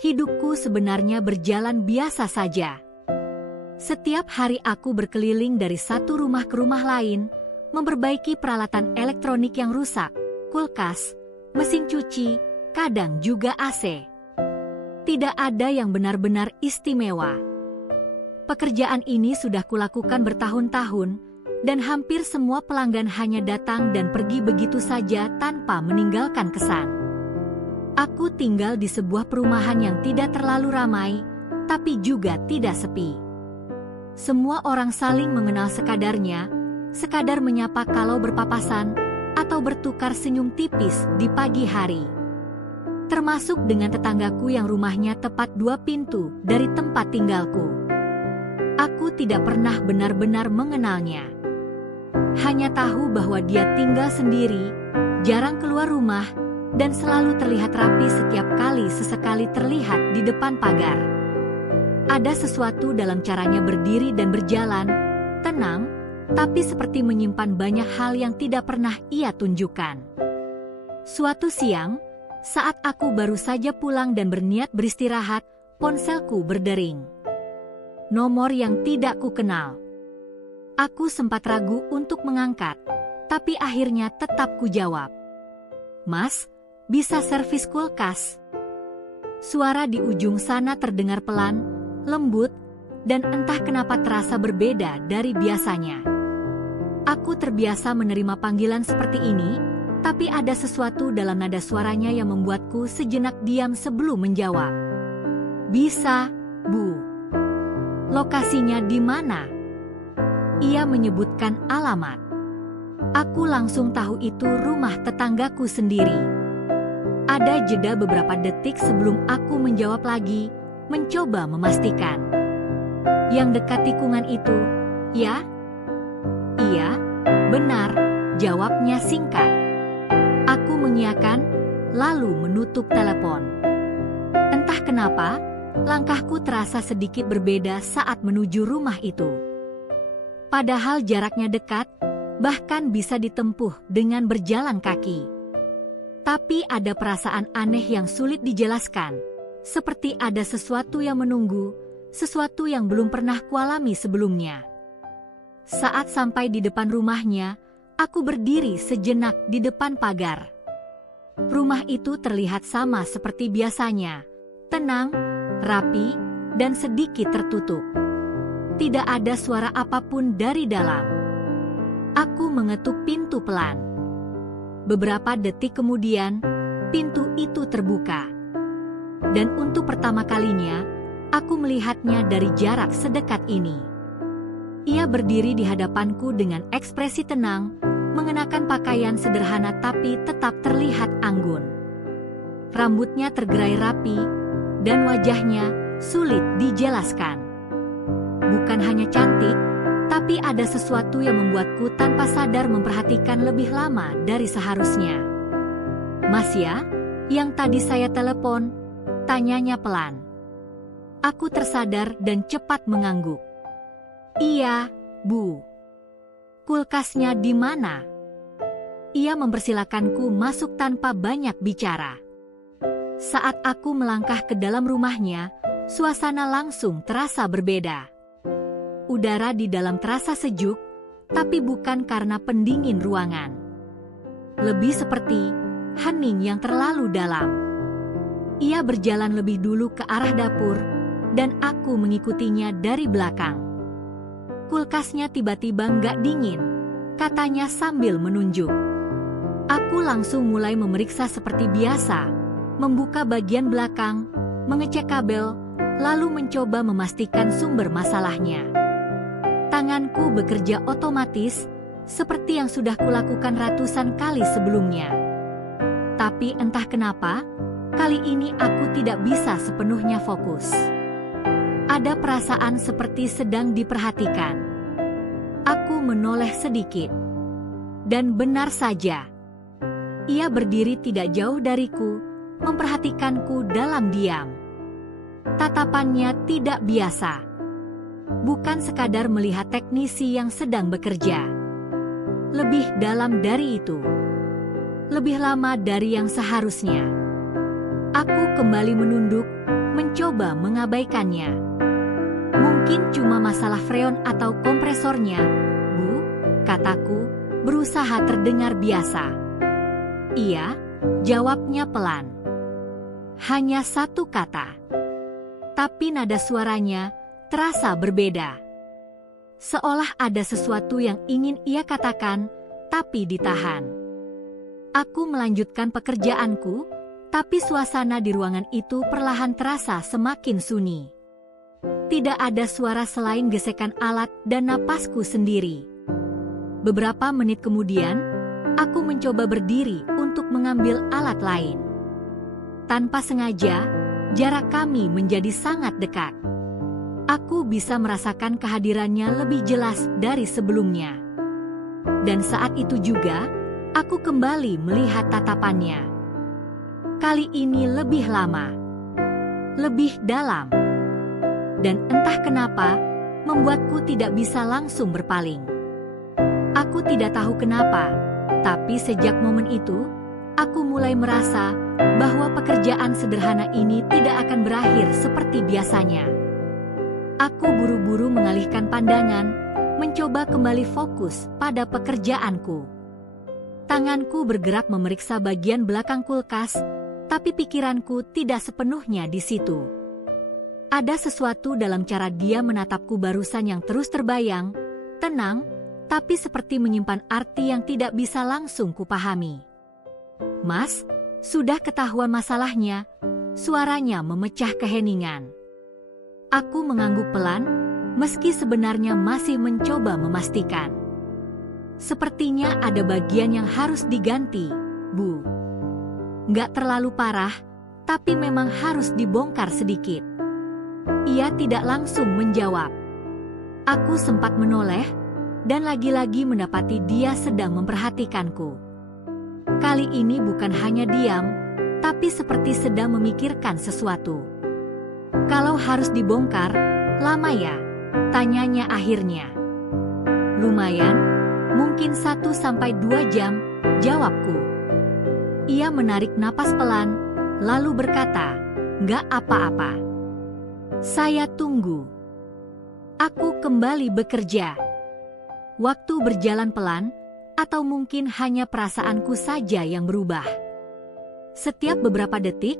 hidupku sebenarnya berjalan biasa saja. Setiap hari aku berkeliling dari satu rumah ke rumah lain, memperbaiki peralatan elektronik yang rusak, kulkas, mesin cuci, kadang juga AC. Tidak ada yang benar-benar istimewa. Pekerjaan ini sudah kulakukan bertahun-tahun, dan hampir semua pelanggan hanya datang dan pergi begitu saja tanpa meninggalkan kesan. Aku tinggal di sebuah perumahan yang tidak terlalu ramai, tapi juga tidak sepi. Semua orang saling mengenal sekadarnya, sekadar menyapa kalau berpapasan, atau bertukar senyum tipis di pagi hari. Termasuk dengan tetanggaku yang rumahnya tepat 2 pintu dari tempat tinggalku. Aku tidak pernah benar-benar mengenalnya. Hanya tahu bahwa dia tinggal sendiri, jarang keluar rumah, dan selalu terlihat rapi setiap kali sesekali terlihat di depan pagar. Ada sesuatu dalam caranya berdiri dan berjalan, tenang, tapi seperti menyimpan banyak hal yang tidak pernah ia tunjukkan. Suatu siang, saat aku baru saja pulang dan berniat beristirahat, ponselku berdering. Nomor yang tidak kukenal. Aku sempat ragu untuk mengangkat, tapi akhirnya tetap kujawab. "Mas, bisa servis kulkas?" Suara di ujung sana terdengar pelan, lembut, dan entah kenapa terasa berbeda dari biasanya. Aku terbiasa menerima panggilan seperti ini, tapi ada sesuatu dalam nada suaranya yang membuatku sejenak diam sebelum menjawab. "Bisa, Bu." "Lokasinya di mana?" Ia menyebutkan alamat. Aku langsung tahu itu rumah tetanggaku sendiri. Ada jeda beberapa detik sebelum aku menjawab lagi, mencoba memastikan. "Yang dekat tikungan itu, ya?" "Iya, benar," jawabnya singkat. Aku mengiyakan, lalu menutup telepon. Entah kenapa, langkahku terasa sedikit berbeda saat menuju rumah itu. Padahal jaraknya dekat, bahkan bisa ditempuh dengan berjalan kaki. Tapi ada perasaan aneh yang sulit dijelaskan, seperti ada sesuatu yang menunggu, sesuatu yang belum pernah kualami sebelumnya. Saat sampai di depan rumahnya, aku berdiri sejenak di depan pagar. Rumah itu terlihat sama seperti biasanya, tenang, rapi, dan sedikit tertutup. Tidak ada suara apapun dari dalam. Aku mengetuk pintu pelan. Beberapa detik kemudian, pintu itu terbuka. Dan untuk pertama kalinya, aku melihatnya dari jarak sedekat ini. Ia berdiri di hadapanku dengan ekspresi tenang, mengenakan pakaian sederhana tapi tetap terlihat anggun. Rambutnya tergerai rapi, dan wajahnya sulit dijelaskan. Bukan hanya cantik, tapi ada sesuatu yang membuatku tanpa sadar memperhatikan lebih lama dari seharusnya. "Mas ya, yang tadi saya telepon?" tanyanya pelan. Aku tersadar dan cepat mengangguk. "Iya, Bu." "Kulkasnya di mana?" Ia mempersilakanku masuk tanpa banyak bicara. Saat aku melangkah ke dalam rumahnya, suasana langsung terasa berbeda. Udara di dalam terasa sejuk, tapi bukan karena pendingin ruangan. Lebih seperti hening yang terlalu dalam. Ia berjalan lebih dulu ke arah dapur, dan aku mengikutinya dari belakang. "Kulkasnya tiba-tiba nggak dingin," katanya sambil menunjuk. Aku langsung mulai memeriksa seperti biasa, membuka bagian belakang, mengecek kabel, lalu mencoba memastikan sumber masalahnya. Tanganku bekerja otomatis, seperti yang sudah kulakukan ratusan kali sebelumnya. Tapi entah kenapa, kali ini aku tidak bisa sepenuhnya fokus. Ada perasaan seperti sedang diperhatikan. Aku menoleh sedikit. Dan benar saja. Ia berdiri tidak jauh dariku, memperhatikanku dalam diam. Tatapannya tidak biasa. Bukan sekadar melihat teknisi yang sedang bekerja. Lebih dalam dari itu. Lebih lama dari yang seharusnya. Aku kembali menunduk, mencoba mengabaikannya. Mungkin cuma masalah freon atau kompresornya, Bu, kataku, berusaha terdengar biasa. Iya, jawabnya pelan. Hanya satu kata. Tapi nada suaranya terasa berbeda. Seolah ada sesuatu yang ingin ia katakan, tapi ditahan. Aku melanjutkan pekerjaanku, tapi suasana di ruangan itu perlahan terasa semakin sunyi. Tidak ada suara selain gesekan alat dan napasku sendiri. Beberapa menit kemudian, aku mencoba berdiri untuk mengambil alat lain. Tanpa sengaja, jarak kami menjadi sangat dekat. Aku bisa merasakan kehadirannya lebih jelas dari sebelumnya. Dan saat itu juga, aku kembali melihat tatapannya. Kali ini lebih lama, lebih dalam. Dan entah kenapa, membuatku tidak bisa langsung berpaling. Aku tidak tahu kenapa, tapi sejak momen itu, aku mulai merasa bahwa pekerjaan sederhana ini tidak akan berakhir seperti biasanya. Aku buru-buru mengalihkan pandangan, mencoba kembali fokus pada pekerjaanku. Tanganku bergerak memeriksa bagian belakang kulkas, tapi pikiranku tidak sepenuhnya di situ. Ada sesuatu dalam cara dia menatapku barusan yang terus terbayang, tenang, tapi seperti menyimpan arti yang tidak bisa langsung kupahami. Mas, sudah ketahuan masalahnya, suaranya memecah keheningan. Aku mengangguk pelan, meski sebenarnya masih mencoba memastikan. Sepertinya ada bagian yang harus diganti, Bu. Nggak terlalu parah, tapi memang harus dibongkar sedikit. Ia tidak langsung menjawab. Aku sempat menoleh, dan lagi-lagi mendapati dia sedang memperhatikanku. Kali ini bukan hanya diam, tapi seperti sedang memikirkan sesuatu. Kalau harus dibongkar, lama ya? Tanyanya akhirnya. Lumayan, mungkin 1-2 jam, jawabku. Ia menarik napas pelan, lalu berkata, "Nggak apa-apa. Saya tunggu." Aku kembali bekerja. Waktu berjalan pelan, atau mungkin hanya perasaanku saja yang berubah. Setiap beberapa detik,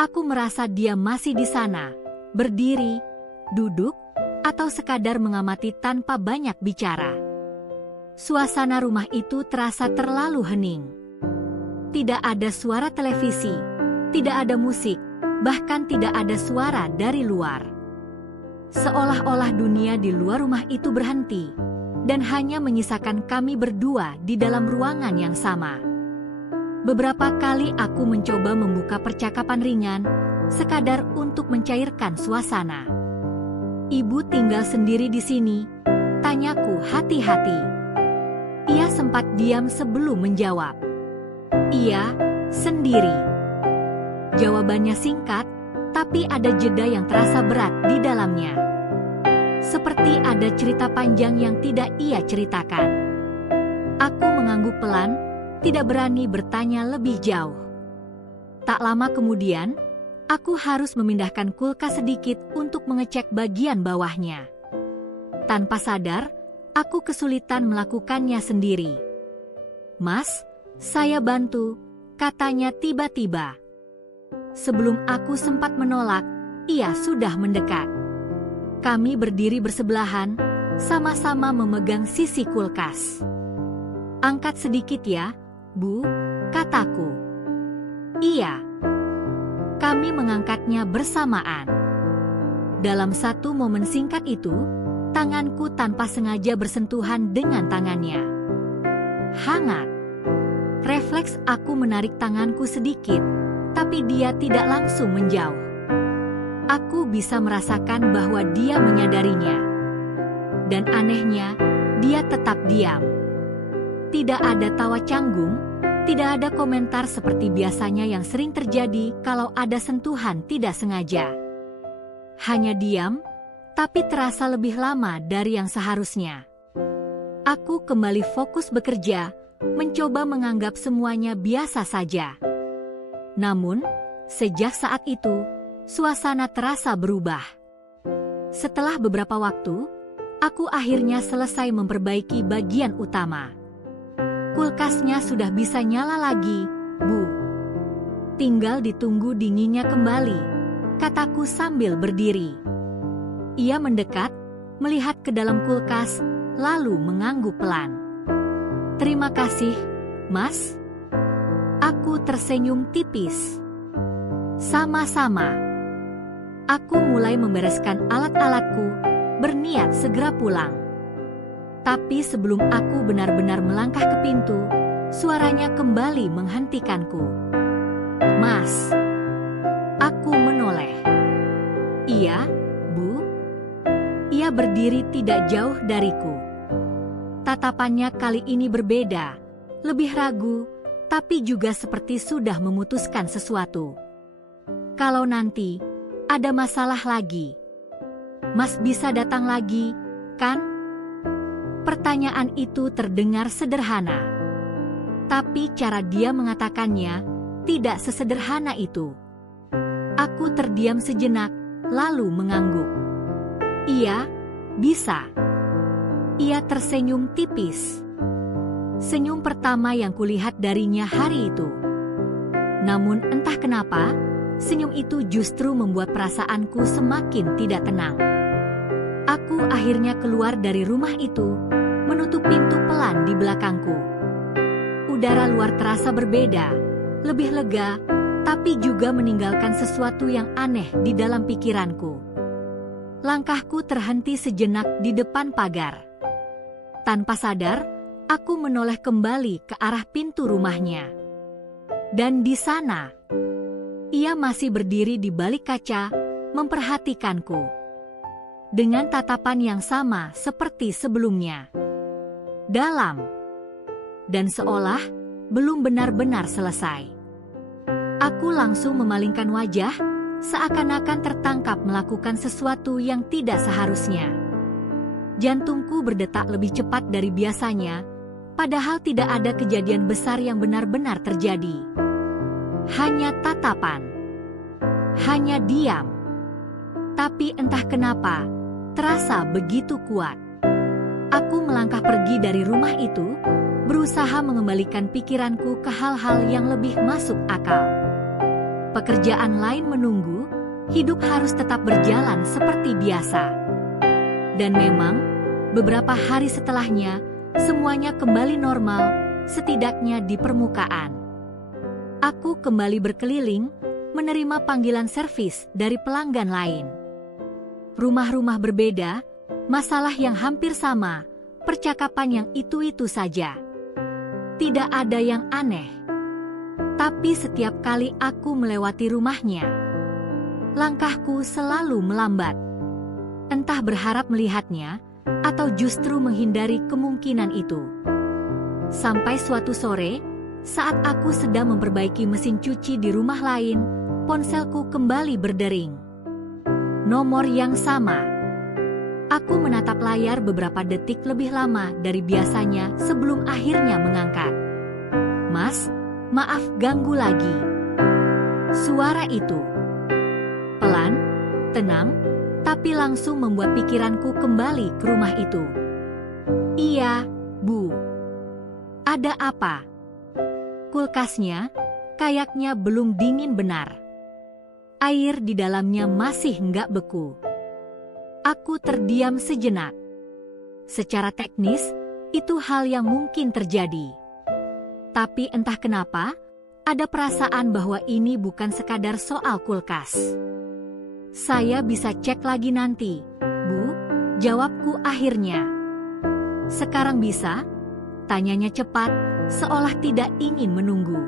aku merasa dia masih di sana, berdiri, duduk, atau sekadar mengamati tanpa banyak bicara. Suasana rumah itu terasa terlalu hening. Tidak ada suara televisi, tidak ada musik, bahkan tidak ada suara dari luar. Seolah-olah dunia di luar rumah itu berhenti, dan hanya menyisakan kami berdua di dalam ruangan yang sama. Beberapa kali aku mencoba membuka percakapan ringan, sekadar untuk mencairkan suasana. "Ibu tinggal sendiri di sini?" tanyaku hati-hati. Ia sempat diam sebelum menjawab. "Iya, sendiri." Jawabannya singkat, tapi ada jeda yang terasa berat di dalamnya. Seperti ada cerita panjang yang tidak ia ceritakan. Aku mengangguk pelan, tidak berani bertanya lebih jauh. Tak lama kemudian, aku harus memindahkan kulkas sedikit untuk mengecek bagian bawahnya. Tanpa sadar, aku kesulitan melakukannya sendiri. "Mas, saya bantu," katanya tiba-tiba. Sebelum aku sempat menolak, ia sudah mendekat. Kami berdiri bersebelahan, sama-sama memegang sisi kulkas. "Angkat sedikit ya, Bu," kataku. "Iya." Kami mengangkatnya bersamaan. Dalam satu momen singkat itu, tanganku tanpa sengaja bersentuhan dengan tangannya. Hangat. Refleks aku menarik tanganku sedikit, tapi dia tidak langsung menjauh. Aku bisa merasakan bahwa dia menyadarinya. Dan anehnya, dia tetap diam. Tidak ada tawa canggung, tidak ada komentar seperti biasanya yang sering terjadi kalau ada sentuhan tidak sengaja. Hanya diam, tapi terasa lebih lama dari yang seharusnya. Aku kembali fokus bekerja, mencoba menganggap semuanya biasa saja. Namun, sejak saat itu, suasana terasa berubah. Setelah beberapa waktu, aku akhirnya selesai memperbaiki bagian utama. Kulkasnya sudah bisa nyala lagi, Bu. Tinggal ditunggu dinginnya kembali, kataku sambil berdiri. Ia mendekat, melihat ke dalam kulkas, lalu mengangguk pelan. Terima kasih, Mas. Aku tersenyum tipis. Sama-sama. Aku mulai membereskan alat-alatku, berniat segera pulang. Tapi sebelum aku benar-benar melangkah ke pintu, suaranya kembali menghentikanku. Mas. Aku menoleh. Iya, Bu. Ia berdiri tidak jauh dariku. Tatapannya kali ini berbeda, lebih ragu, tapi juga seperti sudah memutuskan sesuatu. Kalau nanti ada masalah lagi, Mas bisa datang lagi, kan? Pertanyaan itu terdengar sederhana. Tapi cara dia mengatakannya tidak sesederhana itu. Aku terdiam sejenak, lalu mengangguk. Iya, bisa. Ia tersenyum tipis. Senyum pertama yang kulihat darinya hari itu. Namun entah kenapa, senyum itu justru membuat perasaanku semakin tidak tenang. Aku akhirnya keluar dari rumah itu, menutup pintu pelan di belakangku. Udara luar terasa berbeda, lebih lega, tapi juga meninggalkan sesuatu yang aneh di dalam pikiranku. Langkahku terhenti sejenak di depan pagar. Tanpa sadar, aku menoleh kembali ke arah pintu rumahnya. Dan di sana, ia masih berdiri di balik kaca, memperhatikanku. Dengan tatapan yang sama seperti sebelumnya. Dalam. Dan seolah belum benar-benar selesai. Aku langsung memalingkan wajah, seakan-akan tertangkap melakukan sesuatu yang tidak seharusnya. Jantungku berdetak lebih cepat dari biasanya, padahal tidak ada kejadian besar yang benar-benar terjadi. Hanya tatapan. Hanya diam. Tapi entah kenapa, terasa begitu kuat. Aku melangkah pergi dari rumah itu, berusaha mengembalikan pikiranku ke hal-hal yang lebih masuk akal. Pekerjaan lain menunggu, hidup harus tetap berjalan seperti biasa. Dan memang, beberapa hari setelahnya, semuanya kembali normal, setidaknya di permukaan. Aku kembali berkeliling, menerima panggilan servis dari pelanggan lain. Rumah-rumah berbeda, masalah yang hampir sama, percakapan yang itu-itu saja. Tidak ada yang aneh. Tapi setiap kali aku melewati rumahnya, langkahku selalu melambat. Entah berharap melihatnya, atau justru menghindari kemungkinan itu. Sampai suatu sore, saat aku sedang memperbaiki mesin cuci di rumah lain, ponselku kembali berdering. Nomor yang sama. Aku menatap layar beberapa detik lebih lama dari biasanya sebelum akhirnya mengangkat. Mas, maaf ganggu lagi. Suara itu pelan, tenang, tapi langsung membuat pikiranku kembali ke rumah itu. Iya, Bu. Ada apa? Kulkasnya kayaknya belum dingin benar. Air di dalamnya masih nggak beku. Aku terdiam sejenak. Secara teknis, itu hal yang mungkin terjadi. Tapi entah kenapa, ada perasaan bahwa ini bukan sekadar soal kulkas. Saya bisa cek lagi nanti, Bu, jawabku akhirnya. Sekarang bisa? Tanyanya cepat, seolah tidak ingin menunggu.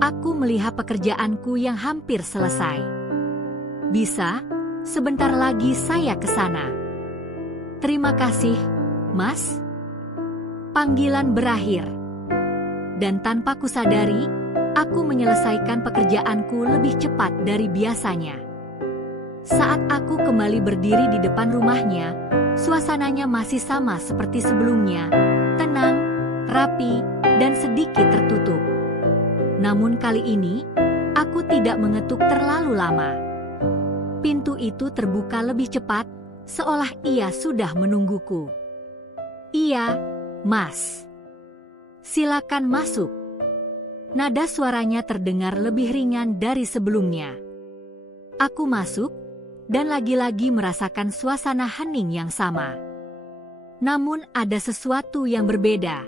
Aku melihat pekerjaanku yang hampir selesai. Bisa, sebentar lagi saya ke sana. Terima kasih, Mas. Panggilan berakhir. Dan tanpa kusadari, aku menyelesaikan pekerjaanku lebih cepat dari biasanya. Saat aku kembali berdiri di depan rumahnya, suasananya masih sama seperti sebelumnya, tenang, rapi, dan sedikit tertutup. Namun kali ini, aku tidak mengetuk terlalu lama. itu terbuka lebih cepat, seolah ia sudah menungguku. "Iya, Mas. Silakan masuk." Nada suaranya terdengar lebih ringan dari sebelumnya. Aku masuk, dan lagi-lagi merasakan suasana hening yang sama. Namun ada sesuatu yang berbeda.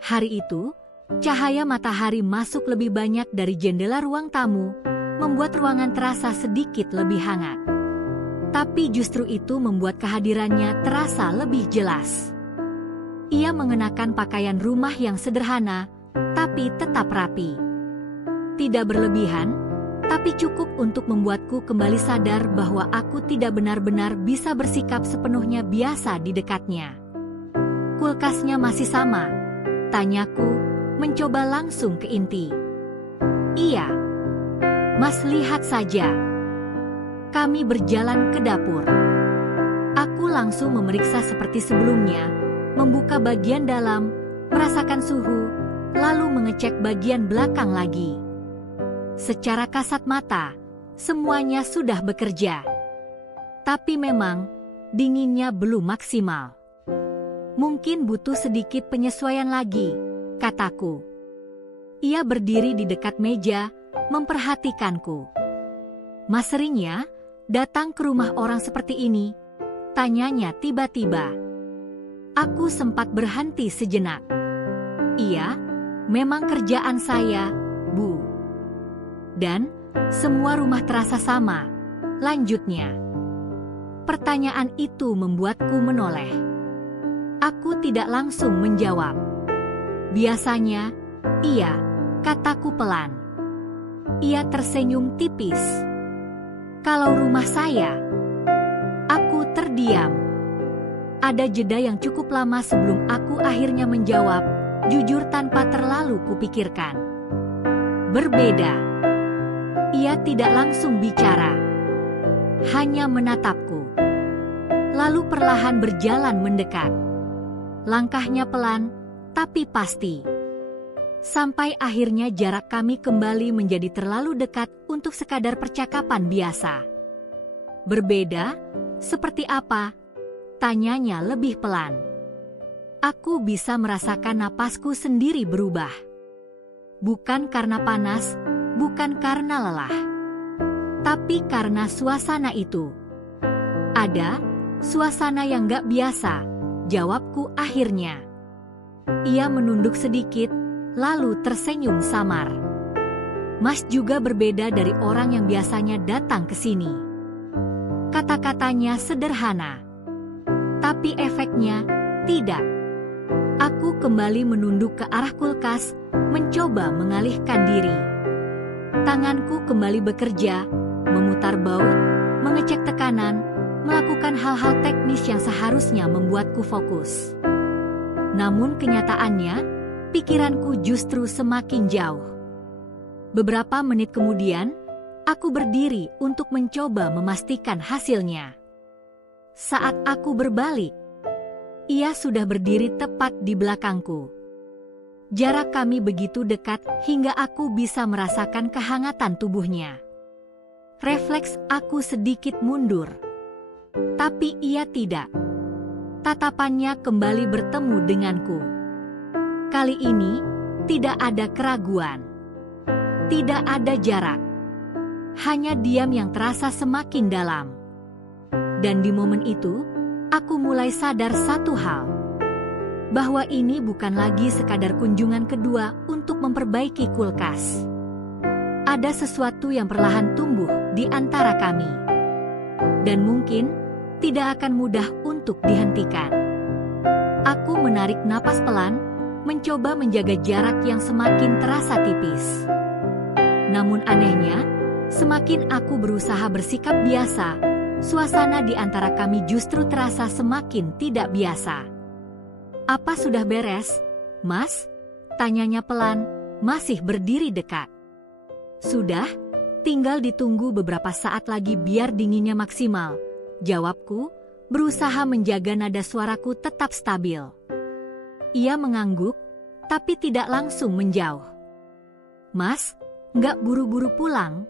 Hari itu, cahaya matahari masuk lebih banyak dari jendela ruang tamu, membuat ruangan terasa sedikit lebih hangat. Tapi justru itu membuat kehadirannya terasa lebih jelas. Ia mengenakan pakaian rumah yang sederhana, tapi tetap rapi. Tidak berlebihan, tapi cukup untuk membuatku kembali sadar bahwa aku tidak benar-benar bisa bersikap sepenuhnya biasa di dekatnya. "Kulkasnya masih sama?" tanyaku, mencoba langsung ke inti. "Iya. Mas, lihat saja." Kami berjalan ke dapur. Aku langsung memeriksa seperti sebelumnya, membuka bagian dalam, merasakan suhu, lalu mengecek bagian belakang lagi. Secara kasat mata, semuanya sudah bekerja. Tapi memang, dinginnya belum maksimal. "Mungkin butuh sedikit penyesuaian lagi," kataku. Ia berdiri di dekat meja, memperhatikanku. "Mas sering ya datang ke rumah orang seperti ini?" tanyanya tiba-tiba. Aku sempat berhenti sejenak. "Iya, memang kerjaan saya, Bu. Dan semua rumah terasa sama," lanjutnya. Pertanyaan itu membuatku menoleh. Aku tidak langsung menjawab. "Biasanya, iya," kataku pelan. Ia tersenyum tipis. "Kalau rumah saya?" Aku terdiam. Ada jeda yang cukup lama sebelum aku akhirnya menjawab, jujur tanpa terlalu kupikirkan. "Berbeda." Ia tidak langsung bicara, hanya menatapku. Lalu perlahan berjalan mendekat. Langkahnya pelan, tapi pasti. Sampai akhirnya jarak kami kembali menjadi terlalu dekat untuk sekadar percakapan biasa. "Berbeda? Seperti apa?" tanyanya lebih pelan. Aku bisa merasakan napasku sendiri berubah. Bukan karena panas, bukan karena lelah, tapi karena suasana itu. "Ada suasana yang gak biasa," jawabku akhirnya. Ia menunduk sedikit, lalu tersenyum samar. "Mas juga berbeda dari orang yang biasanya datang ke sini." Kata-katanya sederhana, tapi efeknya tidak. Aku kembali menunduk ke arah kulkas, mencoba mengalihkan diri. Tanganku kembali bekerja, memutar baut, mengecek tekanan, melakukan hal-hal teknis yang seharusnya membuatku fokus. Namun kenyataannya, pikiranku justru semakin jauh. Beberapa menit kemudian, aku berdiri untuk mencoba memastikan hasilnya. Saat aku berbalik, ia sudah berdiri tepat di belakangku. Jarak kami begitu dekat hingga aku bisa merasakan kehangatan tubuhnya. Refleks aku sedikit mundur. Tapi ia tidak. Tatapannya kembali bertemu denganku. Kali ini, tidak ada keraguan. Tidak ada jarak. Hanya diam yang terasa semakin dalam. Dan di momen itu, aku mulai sadar satu hal. Bahwa ini bukan lagi sekadar kunjungan kedua untuk memperbaiki kulkas. Ada sesuatu yang perlahan tumbuh di antara kami. Dan mungkin tidak akan mudah untuk dihentikan. Aku menarik napas pelan, mencoba menjaga jarak yang semakin terasa tipis. Namun anehnya, semakin aku berusaha bersikap biasa, suasana di antara kami justru terasa semakin tidak biasa. "Apa sudah beres, Mas?" tanyanya pelan, masih berdiri dekat. "Sudah, tinggal ditunggu beberapa saat lagi biar dinginnya maksimal," jawabku, berusaha menjaga nada suaraku tetap stabil. Ia mengangguk, tapi tidak langsung menjauh. "Mas, nggak buru-buru pulang?"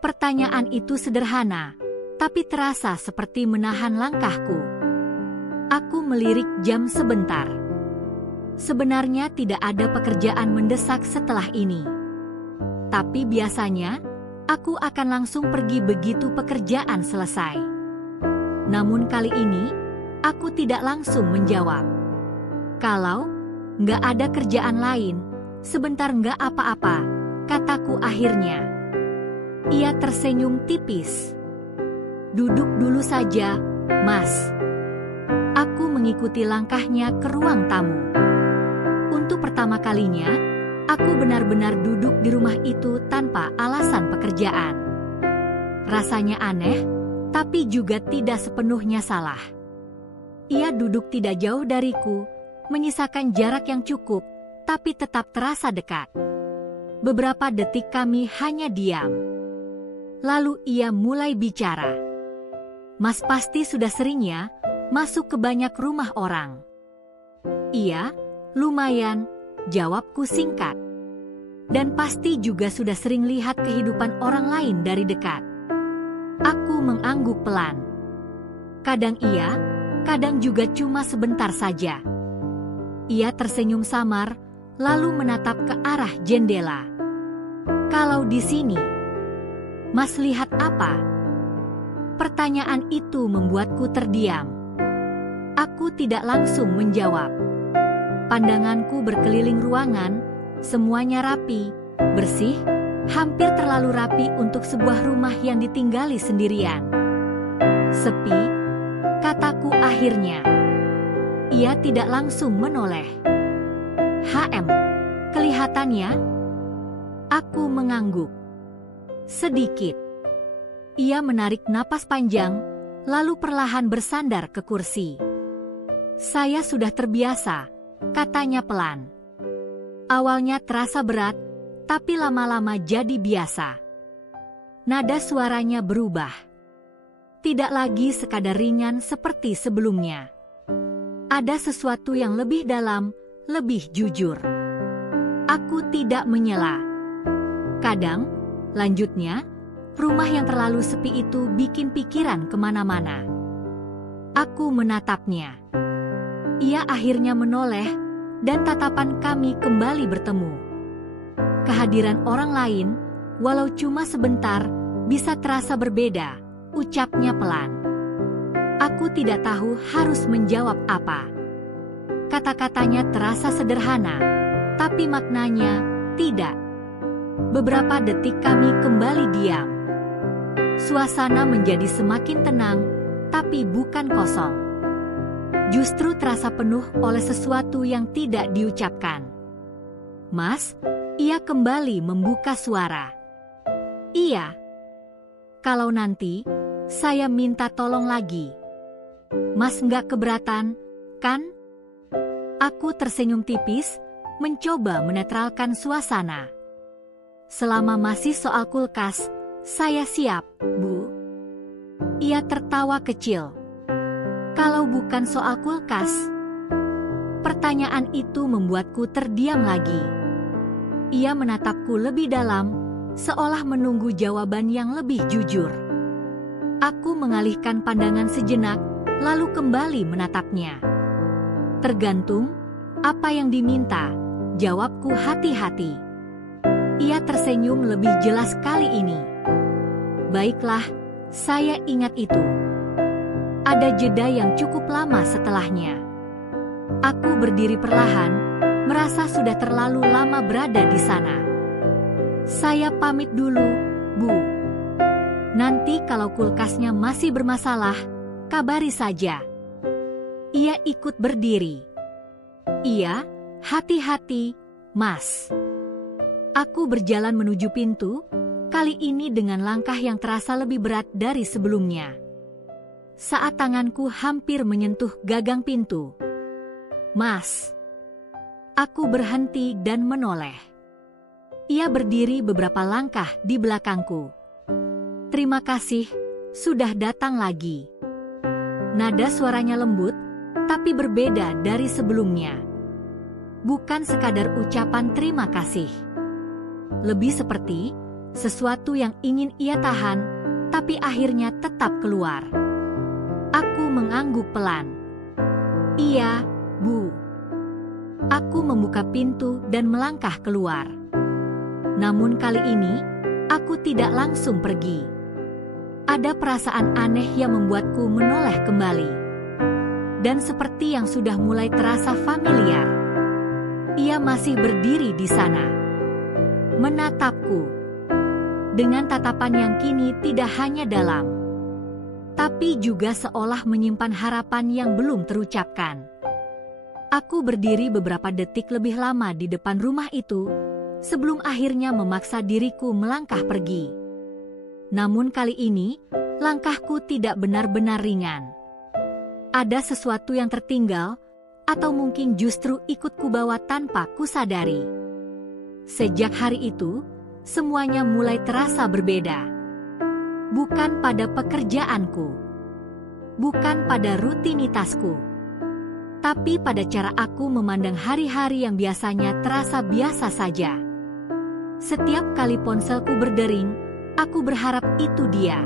Pertanyaan itu sederhana, tapi terasa seperti menahan langkahku. Aku melirik jam sebentar. Sebenarnya tidak ada pekerjaan mendesak setelah ini. Tapi biasanya, aku akan langsung pergi begitu pekerjaan selesai. Namun kali ini, aku tidak langsung menjawab. Kalau nggak ada kerjaan lain, sebentar nggak apa-apa, kataku akhirnya. Ia tersenyum tipis. Duduk dulu saja, Mas. Aku mengikuti langkahnya ke ruang tamu. Untuk pertama kalinya, aku benar-benar duduk di rumah itu tanpa alasan pekerjaan. Rasanya aneh, tapi juga tidak sepenuhnya salah. Ia duduk tidak jauh dariku, menyisakan jarak yang cukup, tapi tetap terasa dekat. Beberapa detik kami hanya diam. Lalu ia mulai bicara. Mas pasti sudah sering ya, masuk ke banyak rumah orang. Iya, lumayan, jawabku singkat. Dan pasti juga sudah sering lihat kehidupan orang lain dari dekat. Aku mengangguk pelan. Kadang iya, kadang juga cuma sebentar saja. Ia tersenyum samar, lalu menatap ke arah jendela. Kalau di sini, Mas lihat apa? Pertanyaan itu membuatku terdiam. Aku tidak langsung menjawab. Pandanganku berkeliling ruangan, semuanya rapi, bersih, hampir terlalu rapi untuk sebuah rumah yang ditinggali sendirian. Sepi, kataku akhirnya. Ia tidak langsung menoleh. Kelihatannya, aku mengangguk. Sedikit. Ia menarik napas panjang, lalu perlahan bersandar ke kursi. Saya sudah terbiasa, katanya pelan. Awalnya terasa berat, tapi lama-lama jadi biasa. Nada suaranya berubah. Tidak lagi sekadar ringan seperti sebelumnya. Ada sesuatu yang lebih dalam, lebih jujur. Aku tidak menyela. Kadang, lanjutnya, rumah yang terlalu sepi itu bikin pikiran kemana-mana. Aku menatapnya. Ia akhirnya menoleh, dan tatapan kami kembali bertemu. Kehadiran orang lain, walau cuma sebentar, bisa terasa berbeda, ucapnya pelan. Aku tidak tahu harus menjawab apa. Kata-katanya terasa sederhana, tapi maknanya tidak. Beberapa detik kami kembali diam. Suasana menjadi semakin tenang, tapi bukan kosong. Justru terasa penuh oleh sesuatu yang tidak diucapkan. Mas, ia kembali membuka suara. Iya. Kalau nanti, saya minta tolong lagi. Mas nggak keberatan, kan? Aku tersenyum tipis, mencoba menetralkan suasana. Selama masih soal kulkas, saya siap, Bu. Ia tertawa kecil. Kalau bukan soal kulkas? Pertanyaan itu membuatku terdiam lagi. Ia menatapku lebih dalam, seolah menunggu jawaban yang lebih jujur. Aku mengalihkan pandangan sejenak, lalu kembali menatapnya. Tergantung, apa yang diminta, jawabku hati-hati. Ia tersenyum lebih jelas kali ini. Baiklah, saya ingat itu. Ada jeda yang cukup lama setelahnya. Aku berdiri perlahan, merasa sudah terlalu lama berada di sana. Saya pamit dulu, Bu. Nanti kalau kulkasnya masih bermasalah, kabari saja. Ia ikut berdiri. Iya, hati-hati, Mas. Aku berjalan menuju pintu, kali ini dengan langkah yang terasa lebih berat dari sebelumnya. Saat tanganku hampir menyentuh gagang pintu. Mas. Aku berhenti dan menoleh. Ia berdiri beberapa langkah di belakangku. Terima kasih, sudah datang lagi. Nada suaranya lembut, tapi berbeda dari sebelumnya. Bukan sekadar ucapan terima kasih. Lebih seperti Sesuatu yang ingin ia tahan, tapi akhirnya tetap keluar. Aku mengangguk pelan. Iya, Bu. Aku membuka pintu dan melangkah keluar. Namun kali ini, aku tidak langsung pergi. Ada perasaan aneh yang membuatku menoleh kembali. Dan seperti yang sudah mulai terasa familiar, ia masih berdiri di sana, menatapku, dengan tatapan yang kini tidak hanya dalam, tapi juga seolah menyimpan harapan yang belum terucapkan. Aku berdiri beberapa detik lebih lama di depan rumah itu, sebelum akhirnya memaksa diriku melangkah pergi. Namun kali ini, langkahku tidak benar-benar ringan. Ada sesuatu yang tertinggal, atau mungkin justru ikut kubawa tanpa kusadari. Sejak hari itu, semuanya mulai terasa berbeda. Bukan pada pekerjaanku, bukan pada rutinitasku, tapi pada cara aku memandang hari-hari yang biasanya terasa biasa saja. Setiap kali ponselku berdering, aku berharap itu dia.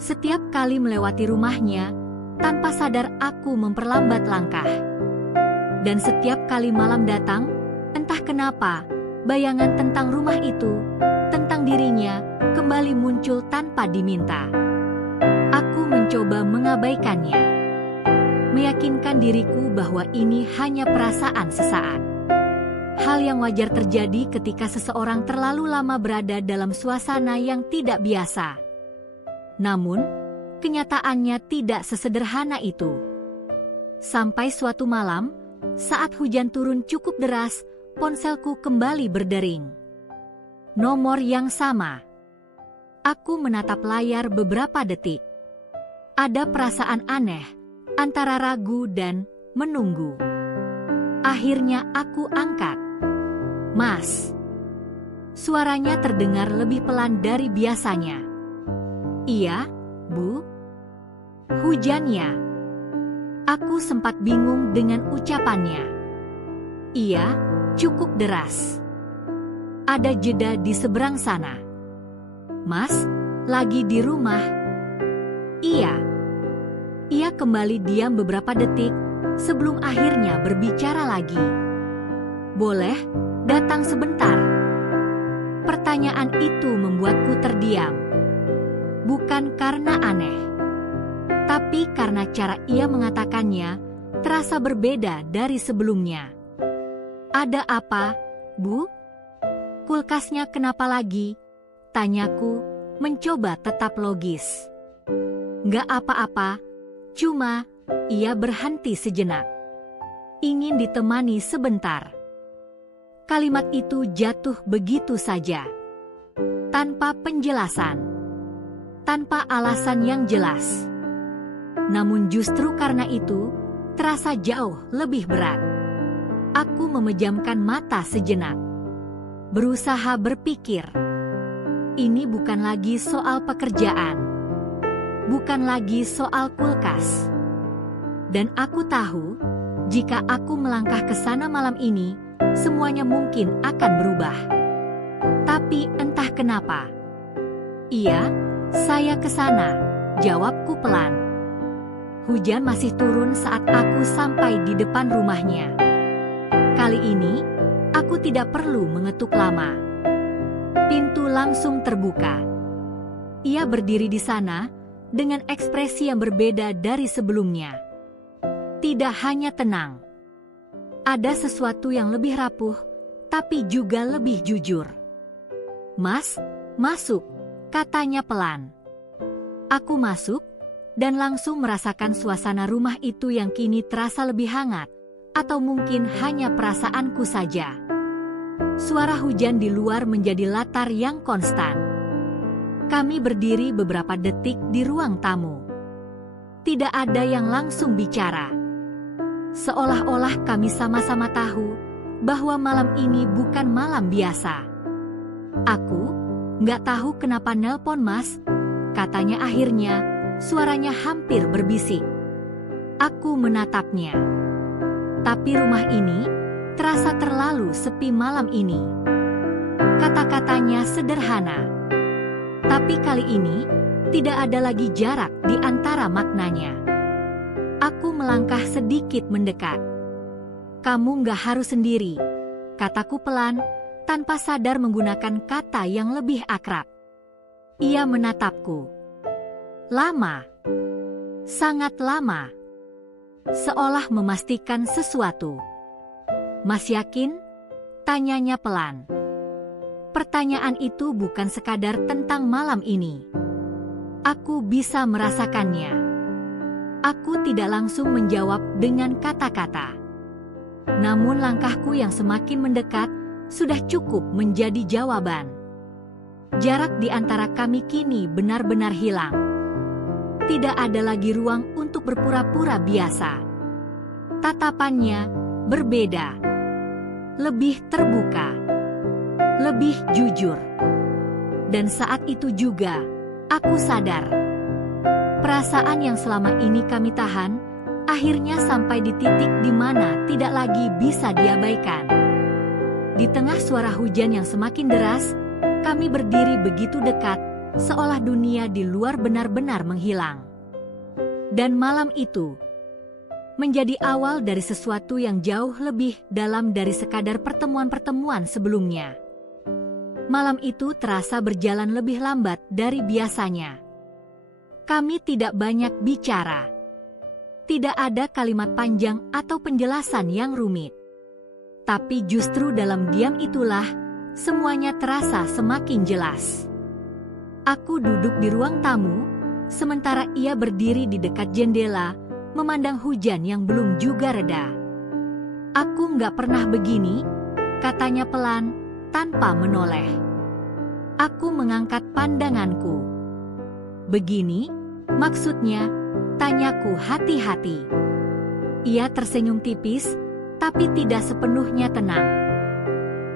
Setiap kali melewati rumahnya, tanpa sadar aku memperlambat langkah. Dan setiap kali malam datang, entah kenapa, bayangan tentang rumah itu, tentang dirinya, kembali muncul tanpa diminta. Aku mencoba mengabaikannya, meyakinkan diriku bahwa ini hanya perasaan sesaat. Hal yang wajar terjadi ketika seseorang terlalu lama berada dalam suasana yang tidak biasa. Namun, kenyataannya tidak sesederhana itu. Sampai suatu malam, saat hujan turun cukup deras, ponselku kembali berdering. Nomor yang sama. Aku menatap layar beberapa detik. Ada perasaan aneh, antara ragu dan menunggu. Akhirnya aku angkat. Mas. Suaranya terdengar lebih pelan dari biasanya. Iya, Bu. Hujannya. Aku sempat bingung dengan ucapannya. Iya, cukup deras. Ada jeda di seberang sana. Mas, lagi di rumah? Iya. Ia kembali diam beberapa detik sebelum akhirnya berbicara lagi. Boleh, datang sebentar. Pertanyaan itu membuatku terdiam. Bukan karena aneh, tapi karena cara ia mengatakannya terasa berbeda dari sebelumnya. Ada apa, Bu? Kulkasnya kenapa lagi? Tanyaku, mencoba tetap logis. Nggak apa-apa, cuma ia berhenti sejenak. Ingin ditemani sebentar. Kalimat itu jatuh begitu saja, tanpa penjelasan. Tanpa alasan yang jelas. Namun justru karena itu, terasa jauh lebih berat. Aku memejamkan mata sejenak. Berusaha berpikir. Ini bukan lagi soal pekerjaan. Bukan lagi soal kulkas. Dan aku tahu, jika aku melangkah ke sana malam ini, semuanya mungkin akan berubah. Tapi entah kenapa. Iya, saya ke sana, jawabku pelan. Hujan masih turun saat aku sampai di depan rumahnya. Kali ini, aku tidak perlu mengetuk lama. Pintu langsung terbuka. Ia berdiri di sana dengan ekspresi yang berbeda dari sebelumnya. Tidak hanya tenang. Ada sesuatu yang lebih rapuh, tapi juga lebih jujur. Mas, masuk. Katanya pelan. Aku masuk, dan langsung merasakan suasana rumah itu yang kini terasa lebih hangat, atau mungkin hanya perasaanku saja. Suara hujan di luar menjadi latar yang konstan. Kami berdiri beberapa detik di ruang tamu. Tidak ada yang langsung bicara. Seolah-olah kami sama-sama tahu bahwa malam ini bukan malam biasa. Aku nggak tahu kenapa nelpon Mas, katanya akhirnya, suaranya hampir berbisik. Aku menatapnya. Tapi rumah ini terasa terlalu sepi malam ini. Kata-katanya sederhana. Tapi kali ini, tidak ada lagi jarak di antara maknanya. Aku melangkah sedikit mendekat. Kamu nggak harus sendiri, kataku pelan, tanpa sadar menggunakan kata yang lebih akrab. Ia menatapku. Lama. Sangat lama. Seolah memastikan sesuatu. Mas yakin? Tanyanya pelan. Pertanyaan itu bukan sekadar tentang malam ini. Aku bisa merasakannya. Aku tidak langsung menjawab dengan kata-kata. Namun langkahku yang semakin mendekat sudah cukup menjadi jawaban. Jarak di antara kami kini benar-benar hilang. Tidak ada lagi ruang untuk berpura-pura biasa. Tatapannya berbeda. Lebih terbuka. Lebih jujur. Dan saat itu juga, aku sadar. Perasaan yang selama ini kami tahan, akhirnya sampai di titik di mana tidak lagi bisa diabaikan. Di tengah suara hujan yang semakin deras, kami berdiri begitu dekat, seolah dunia di luar benar-benar menghilang. Dan malam itu menjadi awal dari sesuatu yang jauh lebih dalam dari sekadar pertemuan-pertemuan sebelumnya. Malam itu terasa berjalan lebih lambat dari biasanya. Kami tidak banyak bicara. Tidak ada kalimat panjang atau penjelasan yang rumit. Tapi justru dalam diam itulah, semuanya terasa semakin jelas. Aku duduk di ruang tamu, sementara ia berdiri di dekat jendela, memandang hujan yang belum juga reda. Aku nggak pernah begini, katanya pelan, tanpa menoleh. Aku mengangkat pandanganku. Begini, maksudnya, tanyaku hati-hati. Ia tersenyum tipis, tapi tidak sepenuhnya tenang.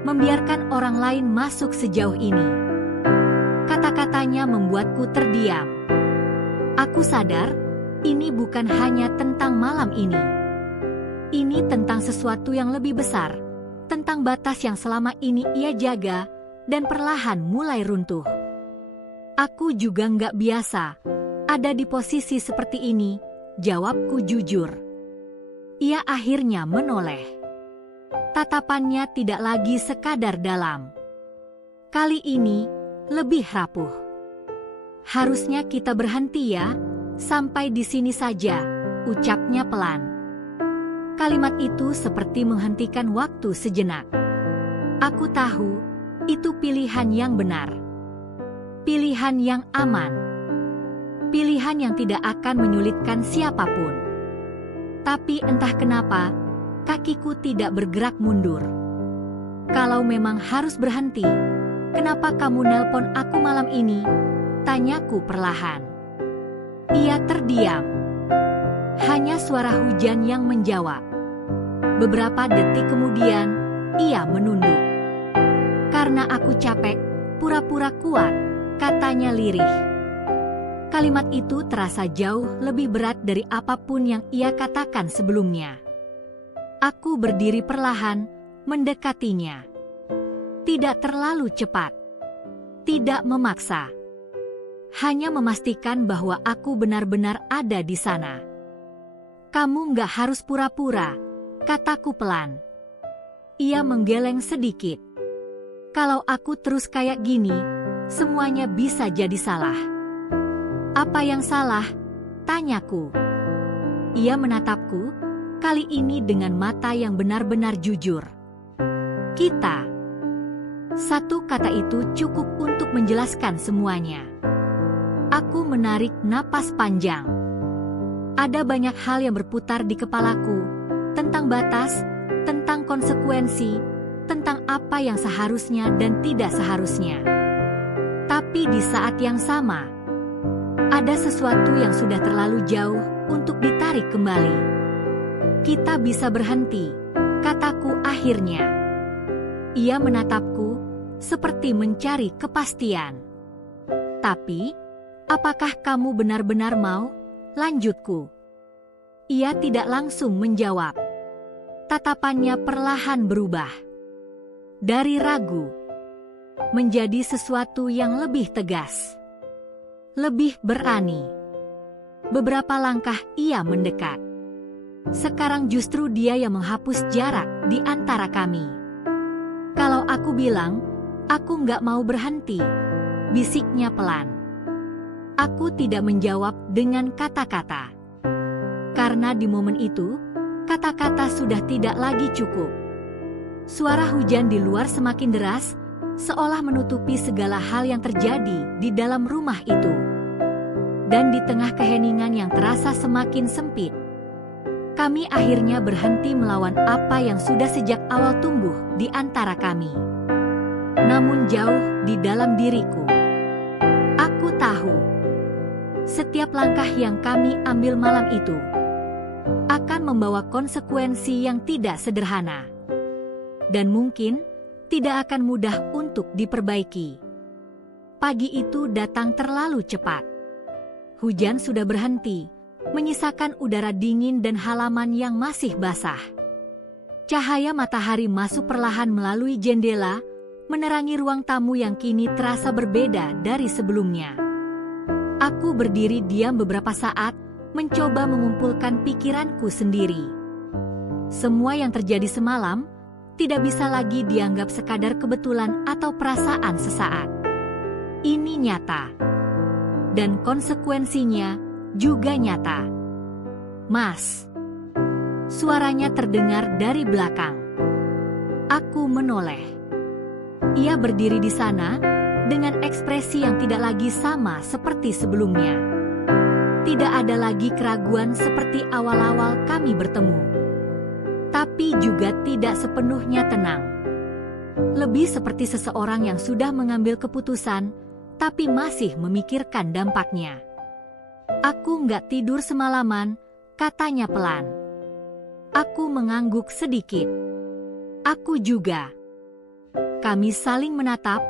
Membiarkan orang lain masuk sejauh ini. Kata-katanya membuatku terdiam. Aku sadar, ini bukan hanya tentang malam ini. Ini tentang sesuatu yang lebih besar, tentang batas yang selama ini ia jaga, dan perlahan mulai runtuh. Aku juga nggak biasa ada di posisi seperti ini, jawabku jujur. Ia akhirnya menoleh. Tatapannya tidak lagi sekadar dalam. Kali ini lebih rapuh. Harusnya kita berhenti ya, sampai di sini saja, ucapnya pelan. Kalimat itu seperti menghentikan waktu sejenak. Aku tahu, itu pilihan yang benar. Pilihan yang aman. Pilihan yang tidak akan menyulitkan siapapun. Tapi entah kenapa, kakiku tidak bergerak mundur. Kalau memang harus berhenti, kenapa kamu nelpon aku malam ini? Tanyaku perlahan. Ia terdiam. Hanya suara hujan yang menjawab. Beberapa detik kemudian, ia menunduk. Karena aku capek, pura-pura kuat, katanya lirih. Kalimat itu terasa jauh lebih berat dari apapun yang ia katakan sebelumnya. Aku berdiri perlahan, mendekatinya. Tidak terlalu cepat. Tidak memaksa. Hanya memastikan bahwa aku benar-benar ada di sana. Kamu nggak harus pura-pura, kataku pelan. Ia menggeleng sedikit. Kalau aku terus kayak gini, semuanya bisa jadi salah. Apa yang salah? Tanyaku. Ia menatapku, kali ini dengan mata yang benar-benar jujur. Kita. Satu kata itu cukup untuk menjelaskan semuanya. Aku menarik napas panjang. Ada banyak hal yang berputar di kepalaku, tentang batas, tentang konsekuensi, tentang apa yang seharusnya dan tidak seharusnya. Tapi di saat yang sama, ada sesuatu yang sudah terlalu jauh untuk ditarik kembali. Kita bisa berhenti, kataku akhirnya. Ia menatapku, seperti mencari kepastian. Tapi, apakah kamu benar-benar mau? Lanjutku. Ia tidak langsung menjawab. Tatapannya perlahan berubah. Dari ragu, menjadi sesuatu yang lebih tegas, lebih berani. Beberapa langkah ia mendekat. Sekarang justru dia yang menghapus jarak di antara kami. Kalau aku bilang, aku nggak mau berhenti, bisiknya pelan. Aku tidak menjawab dengan kata-kata. Karena di momen itu, kata-kata sudah tidak lagi cukup. Suara hujan di luar semakin deras, seolah menutupi segala hal yang terjadi di dalam rumah itu. Dan di tengah keheningan yang terasa semakin sempit, kami akhirnya berhenti melawan apa yang sudah sejak awal tumbuh di antara kami. Namun jauh di dalam diriku, aku tahu, setiap langkah yang kami ambil malam itu akan membawa konsekuensi yang tidak sederhana. Dan mungkin tidak akan mudah untuk diperbaiki. Pagi itu datang terlalu cepat. Hujan sudah berhenti, menyisakan udara dingin dan halaman yang masih basah. Cahaya matahari masuk perlahan melalui jendela, menerangi ruang tamu yang kini terasa berbeda dari sebelumnya. Aku berdiri diam beberapa saat, mencoba mengumpulkan pikiranku sendiri. Semua yang terjadi semalam tidak bisa lagi dianggap sekadar kebetulan atau perasaan sesaat. Ini nyata. Dan konsekuensinya juga nyata. Mas. Suaranya terdengar dari belakang. Aku menoleh. Ia berdiri di sana dengan ekspresi yang tidak lagi sama seperti sebelumnya. Tidak ada lagi keraguan seperti awal-awal kami bertemu. Tapi juga tidak sepenuhnya tenang. Lebih seperti seseorang yang sudah mengambil keputusan, tapi masih memikirkan dampaknya. Aku nggak tidur semalaman, katanya pelan. Aku mengangguk sedikit. Aku juga. Kami saling menatap,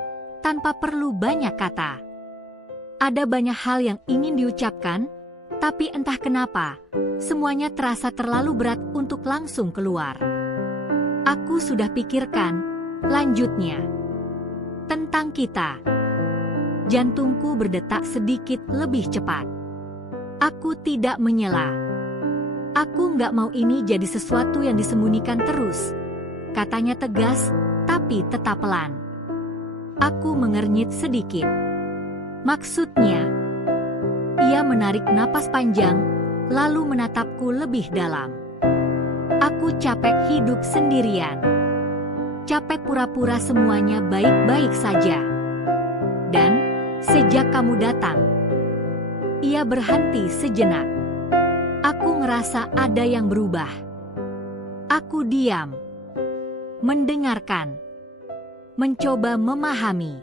tanpa perlu banyak kata. Ada banyak hal yang ingin diucapkan, tapi entah kenapa, semuanya terasa terlalu berat untuk langsung keluar. Aku sudah pikirkan, lanjutnya. Tentang kita. Jantungku berdetak sedikit lebih cepat. Aku tidak menyela. Aku nggak mau ini jadi sesuatu yang disembunyikan terus. Katanya tegas, tapi tetap pelan. Aku mengernyit sedikit. Maksudnya? Ia menarik napas panjang, lalu menatapku lebih dalam. Aku capek hidup sendirian. Capek pura-pura semuanya baik-baik saja. Dan, sejak kamu datang, ia berhenti sejenak. Aku ngerasa ada yang berubah. Aku diam. Mendengarkan. Mencoba memahami.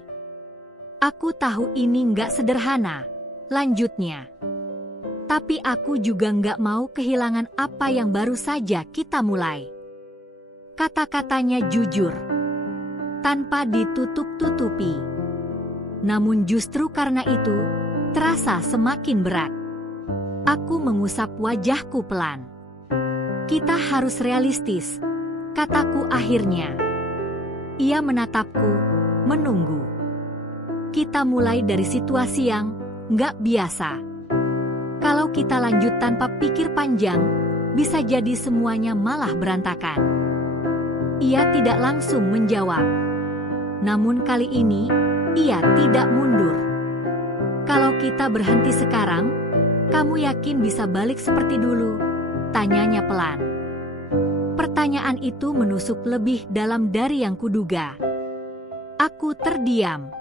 Aku tahu ini nggak sederhana, lanjutnya. Tapi aku juga nggak mau kehilangan apa yang baru saja kita mulai. Kata-katanya jujur, tanpa ditutup-tutupi. Namun justru karena itu, terasa semakin berat. Aku mengusap wajahku pelan. Kita harus realistis, kataku akhirnya. Ia menatapku, menunggu. Kita mulai dari situasi yang nggak biasa. Kalau kita lanjut tanpa pikir panjang, bisa jadi semuanya malah berantakan. Ia tidak langsung menjawab. Namun kali ini, ia tidak mundur. Kalau kita berhenti sekarang, kamu yakin bisa balik seperti dulu? Tanyanya pelan. Pertanyaan itu menusuk lebih dalam dari yang kuduga. Aku terdiam.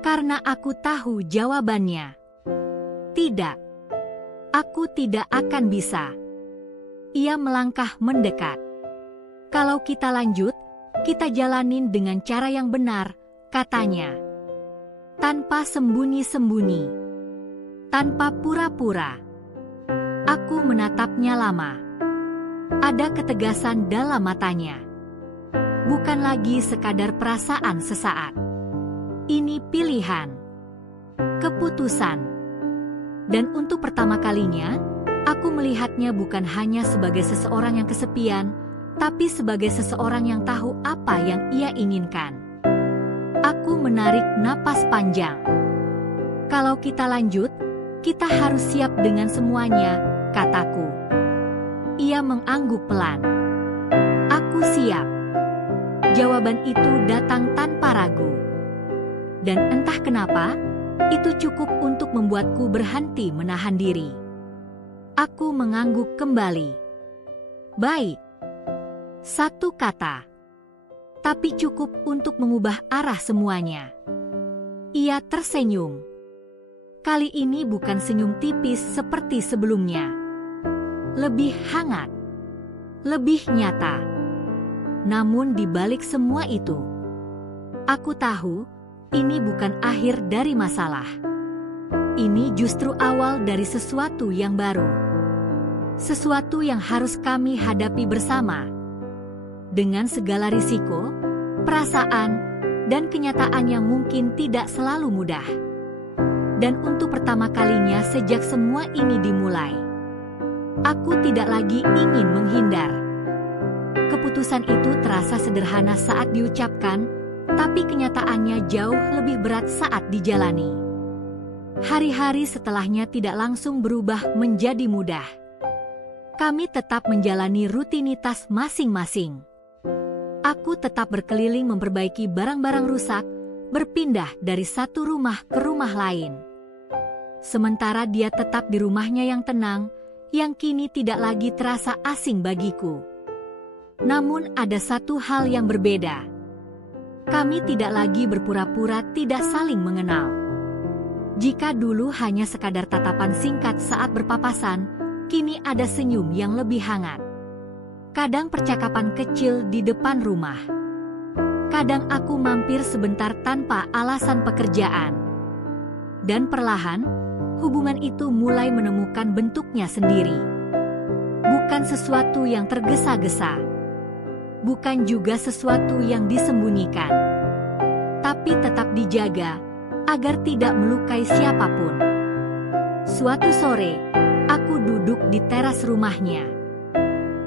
Karena aku tahu jawabannya. Tidak. Aku tidak akan bisa. Ia melangkah mendekat. Kalau kita lanjut, kita jalanin dengan cara yang benar, katanya. Tanpa sembunyi-sembunyi. Tanpa pura-pura. Aku menatapnya lama. Ada ketegasan dalam matanya. Bukan lagi sekadar perasaan sesaat. Ini pilihan. Keputusan. Dan untuk pertama kalinya, aku melihatnya bukan hanya sebagai seseorang yang kesepian, tapi sebagai seseorang yang tahu apa yang ia inginkan. Aku menarik napas panjang. Kalau kita lanjut, kita harus siap dengan semuanya, kataku. Ia mengangguk pelan. Aku siap. Jawaban itu datang tanpa ragu. Dan entah kenapa, itu cukup untuk membuatku berhenti menahan diri. Aku mengangguk kembali. Baik. Satu kata. Tapi cukup untuk mengubah arah semuanya. Ia tersenyum. Kali ini bukan senyum tipis seperti sebelumnya. Lebih hangat. Lebih nyata. Namun di balik semua itu, aku tahu ini bukan akhir dari masalah. Ini justru awal dari sesuatu yang baru. Sesuatu yang harus kami hadapi bersama. Dengan segala risiko, perasaan, dan kenyataan yang mungkin tidak selalu mudah. Dan untuk pertama kalinya sejak semua ini dimulai, aku tidak lagi ingin menghindar. Keputusan itu terasa sederhana saat diucapkan, tapi kenyataannya jauh lebih berat saat dijalani. Hari-hari setelahnya tidak langsung berubah menjadi mudah. Kami tetap menjalani rutinitas masing-masing. Aku tetap berkeliling memperbaiki barang-barang rusak, berpindah dari satu rumah ke rumah lain. Sementara dia tetap di rumahnya yang tenang, yang kini tidak lagi terasa asing bagiku. Namun ada satu hal yang berbeda. Kami tidak lagi berpura-pura tidak saling mengenal. Jika dulu hanya sekadar tatapan singkat saat berpapasan, kini ada senyum yang lebih hangat. Kadang percakapan kecil di depan rumah. Kadang aku mampir sebentar tanpa alasan pekerjaan. Dan perlahan, hubungan itu mulai menemukan bentuknya sendiri. Bukan sesuatu yang tergesa-gesa. Bukan juga sesuatu yang disembunyikan. Tapi tetap dijaga, agar tidak melukai siapapun. Suatu sore, aku duduk di teras rumahnya.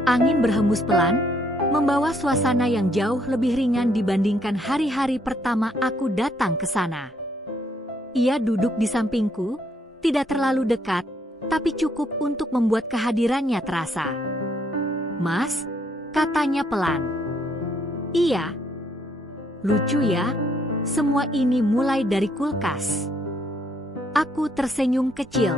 Angin berhembus pelan, membawa suasana yang jauh lebih ringan dibandingkan hari-hari pertama aku datang ke sana. Ia duduk di sampingku, tidak terlalu dekat, tapi cukup untuk membuat kehadirannya terasa. "Mas," katanya pelan. "Iya." "Lucu ya, semua ini mulai dari kulkas." Aku tersenyum kecil.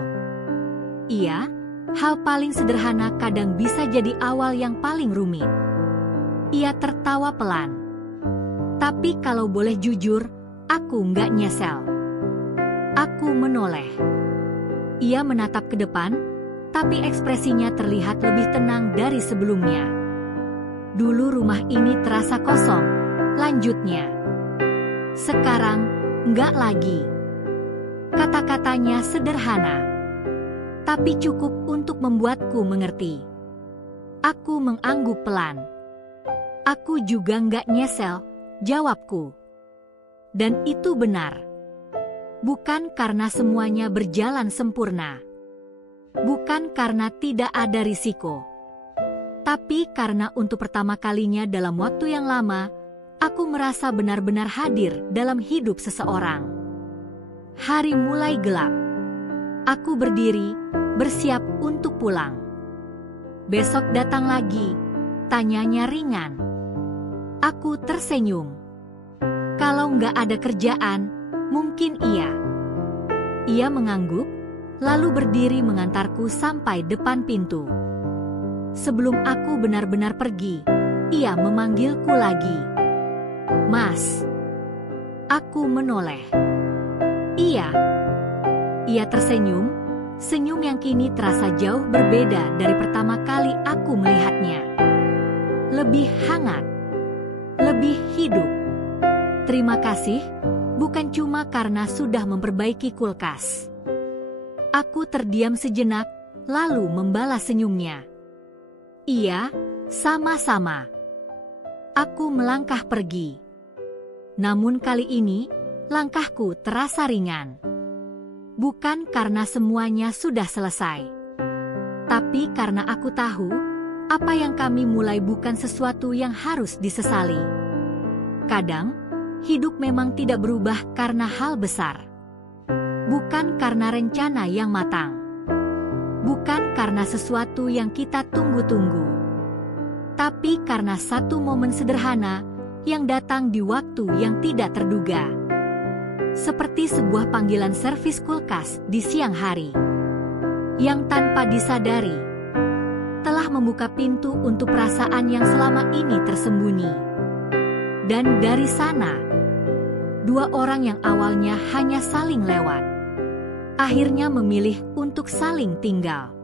"Iya, hal paling sederhana kadang bisa jadi awal yang paling rumit." Ia tertawa pelan. "Tapi kalau boleh jujur, aku nggak nyesel." Aku menoleh. Ia menatap ke depan, tapi ekspresinya terlihat lebih tenang dari sebelumnya. "Dulu rumah ini terasa kosong," lanjutnya. "Sekarang, nggak lagi." Kata-katanya sederhana, tapi cukup untuk membuatku mengerti. Aku mengangguk pelan. "Aku juga nggak nyesel," jawabku. Dan itu benar. Bukan karena semuanya berjalan sempurna. Bukan karena tidak ada risiko. Tapi karena untuk pertama kalinya dalam waktu yang lama, aku merasa benar-benar hadir dalam hidup seseorang. Hari mulai gelap. Aku berdiri, bersiap untuk pulang. "Besok datang lagi?" tanyanya ringan. Aku tersenyum. "Kalau nggak ada kerjaan, mungkin iya." Ia mengangguk, lalu berdiri mengantarku sampai depan pintu. Sebelum aku benar-benar pergi, ia memanggilku lagi. "Mas." Aku menoleh. "Iya." Ia tersenyum, senyum yang kini terasa jauh berbeda dari pertama kali aku melihatnya. Lebih hangat, lebih hidup. "Terima kasih, bukan cuma karena sudah memperbaiki kulkas." Aku terdiam sejenak, lalu membalas senyumnya. "Iya, sama-sama." Aku melangkah pergi. Namun kali ini, langkahku terasa ringan. Bukan karena semuanya sudah selesai, tapi karena aku tahu, apa yang kami mulai bukan sesuatu yang harus disesali. Kadang, hidup memang tidak berubah karena hal besar. Bukan karena rencana yang matang. Bukan karena sesuatu yang kita tunggu-tunggu. Tapi karena satu momen sederhana yang datang di waktu yang tidak terduga. Seperti sebuah panggilan servis kulkas di siang hari. Yang tanpa disadari, telah membuka pintu untuk perasaan yang selama ini tersembunyi. Dan dari sana, dua orang yang awalnya hanya saling lewat, akhirnya memilih untuk saling tinggal.